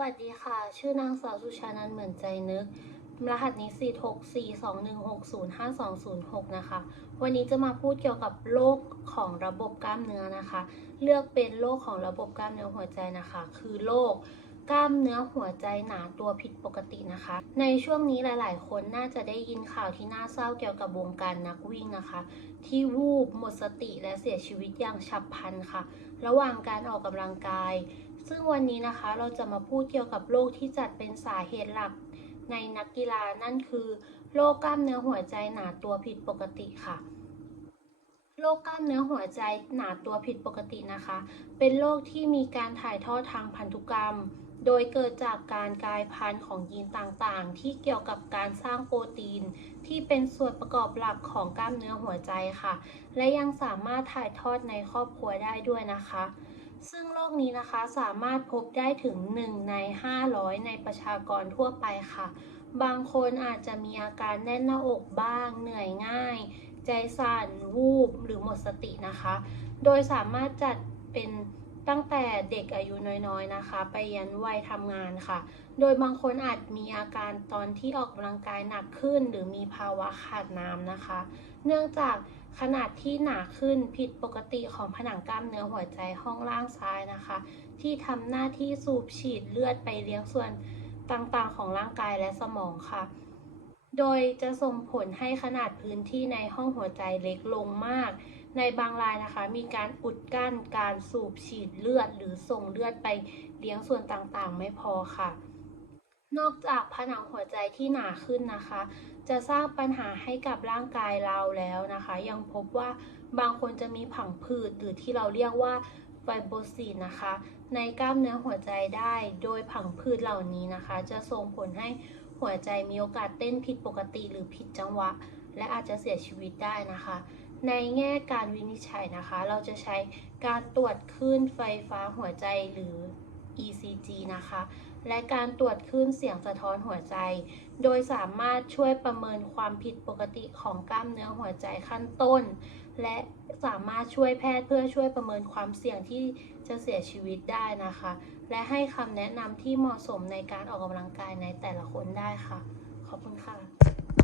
วัสดีค่ะ ชื่อนางสาวสุชานันเหมือนใจนึก รหัสนี้ 46421605206 นะคะ วันนี้จะมาพูดเกี่ยวกับโรคของระบบกล้ามเนื้อนะคะ เลือกเป็นโรคของระบบกล้ามเนื้อหัวใจนะคะ คือโรค กล้ามเนื้อหัวใจหนาตัวผิดปกตินะคะ ในช่วงนี้หลาย ๆ คนน่าจะได้ยินข่าวที่น่าเศร้าเกี่ยวกับวงการนักวิ่งนะคะ ที่วูบหมดสติและเสียชีวิตอย่างฉับพลันค่ะ ระหว่างการออกกำลังกาย ซึ่งวันนี้นะคะเราจะมาพูดเกี่ยวกับโรคที่จัดเป็นสาเหตุหลัก ในนักกีฬานั่นคือโรคกล้ามเนื้อหัวใจหนาตัวผิดปกติค่ะโรคกล้ามเนื้อหัวใจหนาตัวผิดปกตินะคะ เป็นโรคที่มีการถ่ายทอดทางพันธุกรรม โดยเกิดจากการกลายพันธุ์ของยีนต่างๆ ที่เกี่ยวกับการสร้างโปรตีน ที่เป็นส่วนประกอบหลักของกล้ามเนื้อหัวใจค่ะ และยังสามารถถ่ายทอดในครอบครัวได้ด้วยนะคะ ซึ่งโรคนี้นะคะสามารถพบได้ถึง 1 ใน 500 ในประชากรทั่วไปค่ะ บางคนอาจจะมีอาการแน่นหน้าอกบ้าง เหนื่อยง่าย ใจสั่น วูบ หรือหมดสตินะคะ โดยสามารถจัดเป็น ตั้งแต่เด็กอายุน้อยๆนะคะ ไปยันวัยทำงานค่ะ โดยบางคนอาจมีอาการตอนที่ออกกำลังกายหนักขึ้น หรือมีภาวะขาดน้ำนะคะ เนื่องจากขนาดที่หนาขึ้นผิดปกติของผนังกล้ามเนื้อหัวใจห้องล่างซ้ายนะคะ ที่ทำหน้าที่สูบฉีดเลือดไปเลี้ยงส่วนต่างๆ ของร่างกายและสมองค่ะ โดยจะส่งผลให้ขนาดพื้นที่ในห้องหัวใจเล็กลงมาก ในบางรายนะคะ มีการอุดกั้นการสูบฉีดเลือด หรือส่งเลือดไปเลี้ยงส่วนต่างๆ ไม่พอค่ะ นอกจากผนังหัวใจที่หนาขึ้นนะคะ จะสร้างปัญหาให้กับร่างกายเราแล้วนะคะ ยังพบว่าบางคนจะมีผังผืดหรือที่เราเรียกว่าไฟโบซีนนะคะ ในกล้ามเนื้อหัวใจได้ โดยผังผืดเหล่านี้นะคะ จะส่งผลให้หัวใจมีโอกาสเต้นผิดปกติหรือผิดจังหวะ และอาจจะเสียชีวิตได้นะคะ ในแง่การวินิจฉัยนะคะ เราจะใช้การตรวจคลื่นไฟฟ้าหัวใจหรือ ECG นะคะ และการตรวจคลื่นเสียงสะท้อนหัวใจ โดยสามารถช่วยประเมินความผิดปกติของกล้ามเนื้อหัวใจขั้นต้น และสามารถช่วยแพทย์เพื่อช่วยประเมินความเสี่ยงที่จะเสียชีวิตได้นะคะ และให้คำแนะนำที่เหมาะสมในการออกกำลังกายในแต่ละคนได้ค่ะ ขอบคุณค่ะ